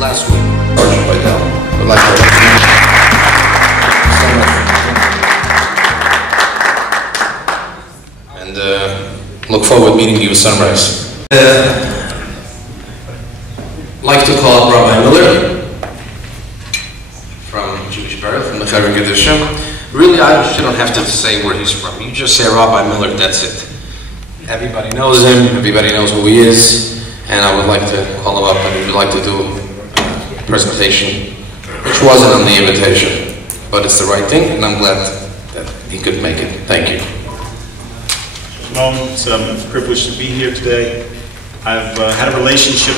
last week. Sergeant Vidal. I'd like to recognize you. And look forward to meeting you at sunrise. I'd like to call up Rabbi Miller from Jewish Burial, from the Chevron Kedusha. Really, you don't have to say where he's from. You just say Rabbi Miller, that's it. Everybody knows him, everybody knows who he is, and I would like to call him up and he would like to do a presentation, which wasn't on the invitation, but it's the right thing, and I'm glad that he could make it. Thank you. Shalom, it's a privilege to be here today. I've had a relationship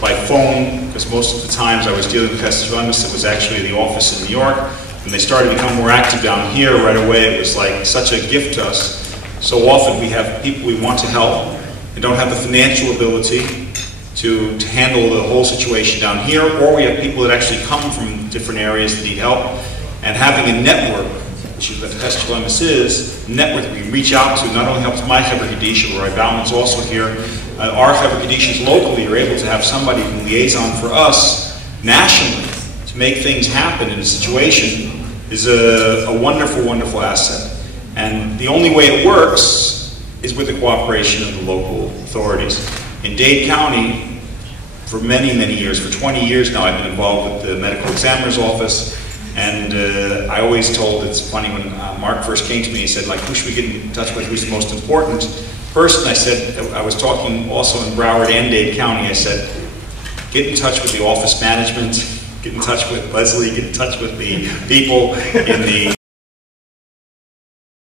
by phone, because most of the times I was dealing with Chesed Shel Emes, it was actually the office in New York. When they started to become more active down here right away, it was like such a gift to us. So often we have people we want to help and don't have the financial ability to handle the whole situation down here, or we have people that actually come from different areas that need help. And having a network, which is what Chesed Shel Emes is, a network that we reach out to not only helps my Chevra Kedisha, where Bauman's also here, our Chevra Kedishas locally are able to have somebody who liaison for us nationally to make things happen in a situation is a wonderful, wonderful asset. And the only way it works is with the cooperation of the local authorities. In Dade County, for many, many years, for 20 years now, I've been involved with the medical examiner's office. And I always told, it's funny, when Mark first came to me, he said, like, who should we get in touch with, who's the most important person? I said, I was talking also in Broward and Dade County, I said, get in touch with the office management, get in touch with Leslie, get in touch with the people in the...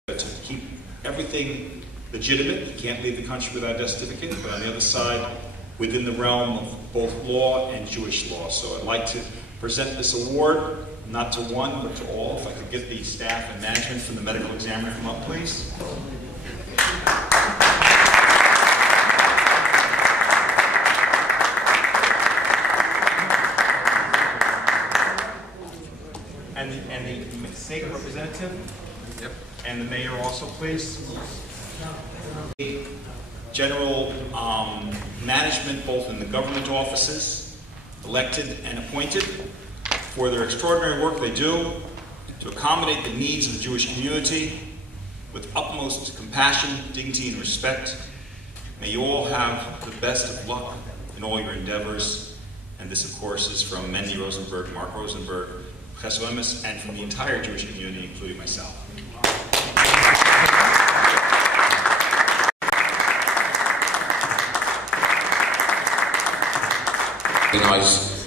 to keep everything legitimate. You can't leave the country without a death certificate, but on the other side, within the realm of both law and Jewish law. So I'd like to present this award, not to one, but to all. If I could get the staff and management from the medical examiner come up, please. And the state representative? Yep. And the mayor also, please. General management, both in the government offices, elected and appointed, for their extraordinary work they do to accommodate the needs of the Jewish community with utmost compassion, dignity, and respect. May you all have the best of luck in all your endeavors. And this, of course, is from Mendy Rosenberg, Mark Rosenberg, Chesed Shel Emes, and from the entire Jewish community, including myself. Nice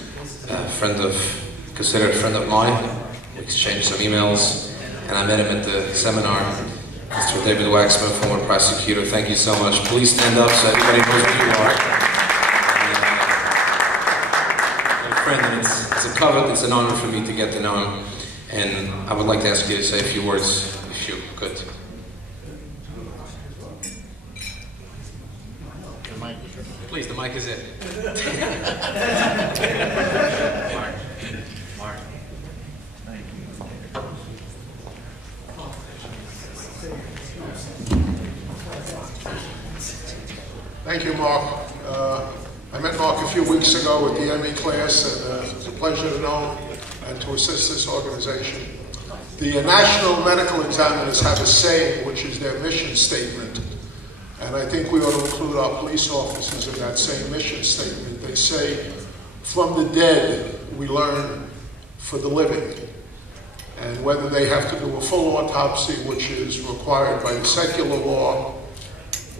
considered friend of mine. We exchanged some emails, and I met him at the seminar. Mr. David Waksman, former prosecutor. Thank you so much. Please stand up so everybody knows who you are. And, friend, and it's a covet. It's an honor for me to get to know him, and I would like to ask you to say a few words, if you could. Please, the mic is it. Mark. Thank you, Mark. I met Mark a few weeks ago at the ME class, and it's a pleasure to know him and to assist this organization. The National Medical Examiners have a saying, which is their mission statement. And I think we ought to include our police officers in that same mission statement. They say, from the dead, we learn for the living. And whether they have to do a full autopsy, which is required by the secular law,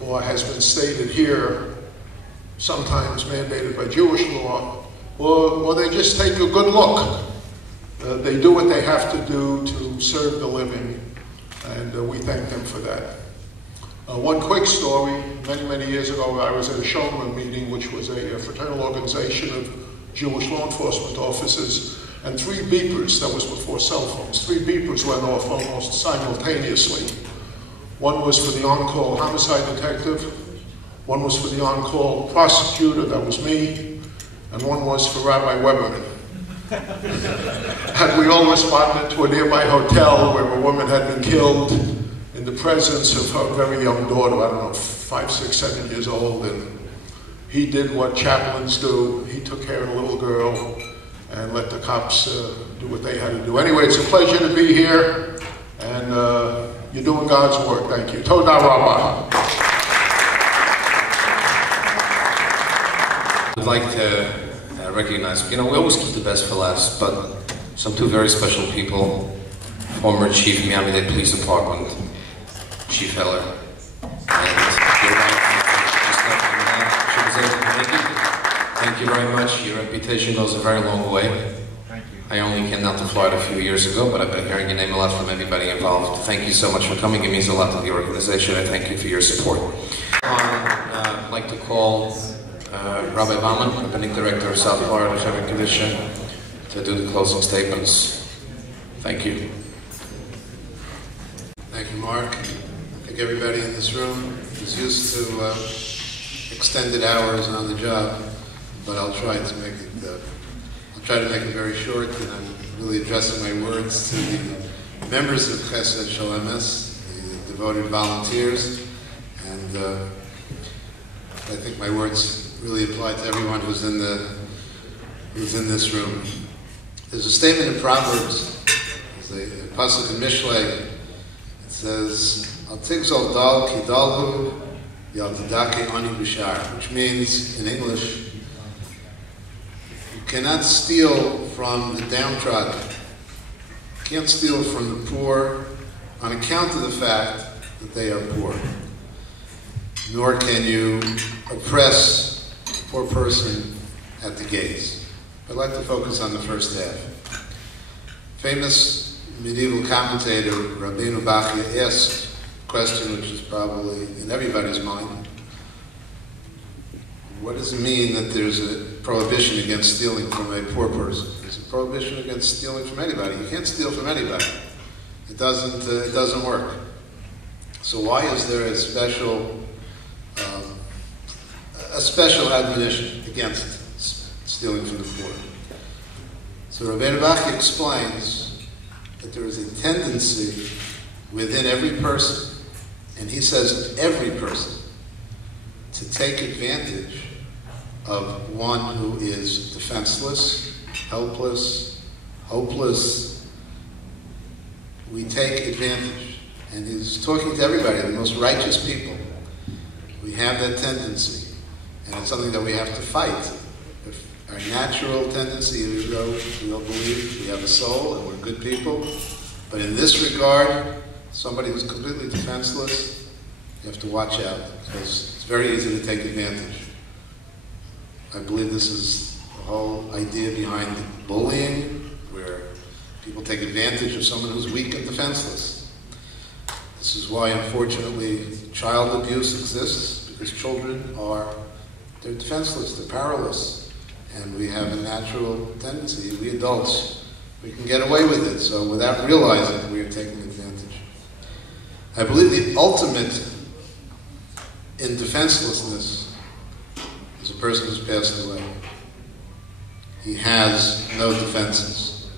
or has been stated here, sometimes mandated by Jewish law, or they just take a good look. They do what they have to do to serve the living, and we thank them for that. One quick story, many years ago, I was at a showman meeting, which was a fraternal organization of Jewish law enforcement officers, and 3 beepers, that was before cell phones, 3 beepers went off almost simultaneously. One was for the on-call homicide detective, one was for the on-call prosecutor, that was me, and one was for Rabbi Weber. And we all responded to a nearby hotel where a woman had been killed in the presence of her very young daughter, I don't know, 5, 6, 7 years old, and he did what chaplains do. He took care of the little girl and let the cops do what they had to do. Anyway, it's a pleasure to be here, and you're doing God's work. Thank you. Toda Rabbi. I'd like to recognize, we always keep the best for last, but some two very special people, former Chief Miami-Dade Police Department, Chief Heller, and thank you very much. Your reputation goes a very long way. Thank you. I only came down to Florida a few years ago, but I've been hearing your name a lot from everybody involved. Thank you so much for coming. It means a lot to the organization. I thank you for your support. I'd like to call Rabbi Baumann, Rabbinic Director of South Florida Shevet Kedusha, to do the closing statements. Thank you. Thank you, Mark. I think everybody in this room is used to extended hours on the job, but I'll try to make it. I'll try to make it very short, and I'm really addressing my words to the members of Chesed Shel Emes, the devoted volunteers, and I think my words really apply to everyone who's in this room. There's a statement in Proverbs, there's a pasuk in Mishlei. It says, "Al tigzol dal ki dalhu yal tidake ani b'shar," which means in English, you cannot steal from the downtrodden. You can't steal from the poor on account of the fact that they are poor. Nor can you oppress a poor person at the gates. I'd like to focus on the first half. Famous medieval commentator Rabbi asked a question which is probably in everybody's mind. What does it mean that there's a prohibition against stealing from a poor person? There's a prohibition against stealing from anybody. You can't steal from anybody. It doesn't work. So why is there a special admonition against stealing from the poor? So Rabbi explains that there is a tendency within every person, and he says every person, to take advantage of one who is defenseless, helpless, hopeless. We take advantage. And he's talking to everybody, the most righteous people. We have that tendency. And it's something that we have to fight. Our natural tendency, even though we all believe we have a soul and we're good people, but in this regard, somebody who's completely defenseless, you have to watch out, because it's very easy to take advantage. I believe this is the whole idea behind bullying, where people take advantage of someone who's weak and defenseless. This is why, unfortunately, child abuse exists, because children they're defenseless, they're powerless. And we have a natural tendency, we adults, we can get away with it. So without realizing, we are taking advantage. I believe the ultimate in defenselessness is a person who's passed away. He has no defenses.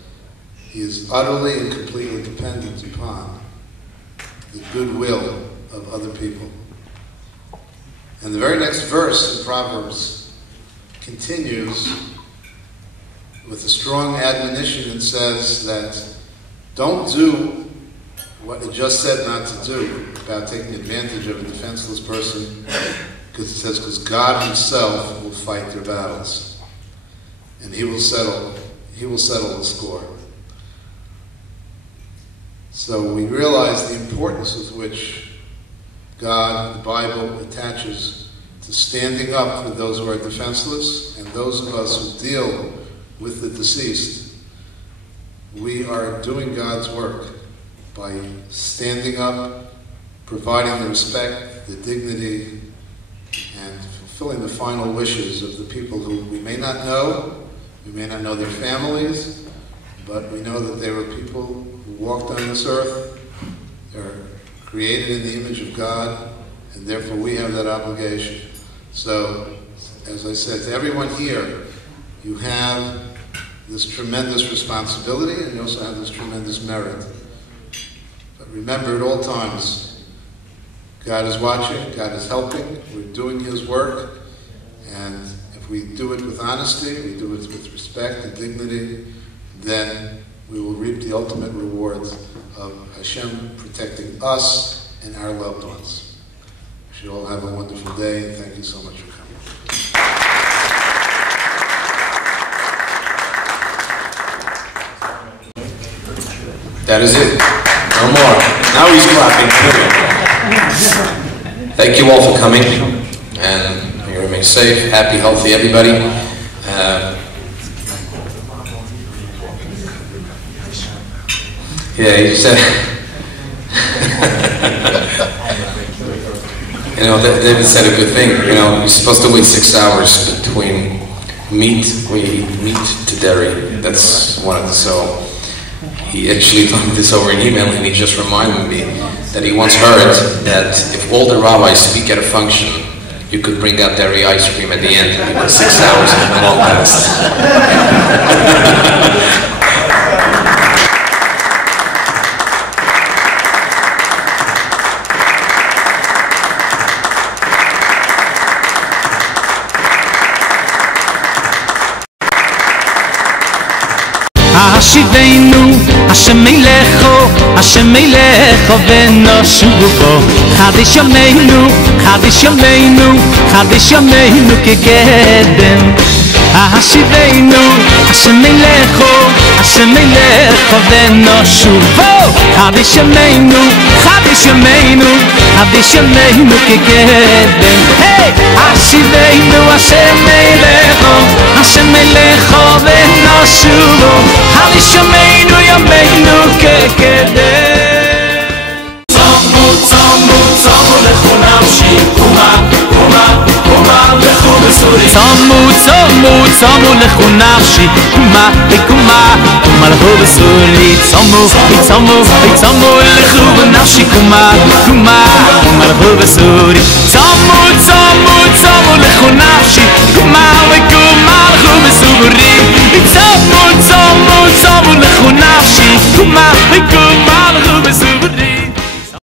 He is utterly and completely dependent upon the goodwill of other people. And the very next verse in Proverbs continues with a strong admonition and says that don't do what it just said not to do about taking advantage of a defenseless person, because it says, because God himself will fight their battles and he will settle the score. So we realize the importance with which God, the Bible, attaches to standing up for those who are defenseless, and those of us who deal with the deceased. We are doing God's work by standing up, providing the respect, the dignity, and fulfilling the final wishes of the people who we may not know their families, but we know that they were people who walked on this earth. They're created in the image of God, and therefore we have that obligation. So, as I said to everyone here, you have this tremendous responsibility, and you also have this tremendous merit. But remember at all times, God is watching, God is helping, we're doing his work, And if we do it with honesty, we do it with respect and dignity, then we will reap the ultimate rewards of Hashem protecting us and our loved ones. We should all have a wonderful day, and thank you so much for coming. That is it. No more. Now he's clapping. Thank you all for coming, and you remain safe, happy, healthy, everybody. Yeah, he said, David said a good thing. You're supposed to wait 6 hours between meat, when you eat meat to dairy. That's one. So he actually told me this over an email, and he just reminded me that he once heard that if all the rabbis speak at a function, you could bring out dairy ice cream at the end because 6 hours have been long past. השיבנו, השם מלכו, השם מלכו ונשובו. חדש ימינו, חדש ימינו, חדש ימינו כקדם. השיבנו, השם מלכו, השם מלכו ונשובו. חדש ימינו, חדש ימינו, חדש ימינו כקדם. השיבנו, השם מלכו, השם מלכו ונשובו. חדש ימינו, ימינו כקדם. צומו, צומו, צומו לכו נפשי, קומה, קומה, קומה, לכו בסורי. צומו, צומו, צומו לכו נפשי, קומה, קומה, קומה לכו בסורי. צומו, צומו, צומו לכו בנפשי, קומה, קומה, קומה לכו בסורי. צומו, צומו, צומו לכו נפשי, קומה,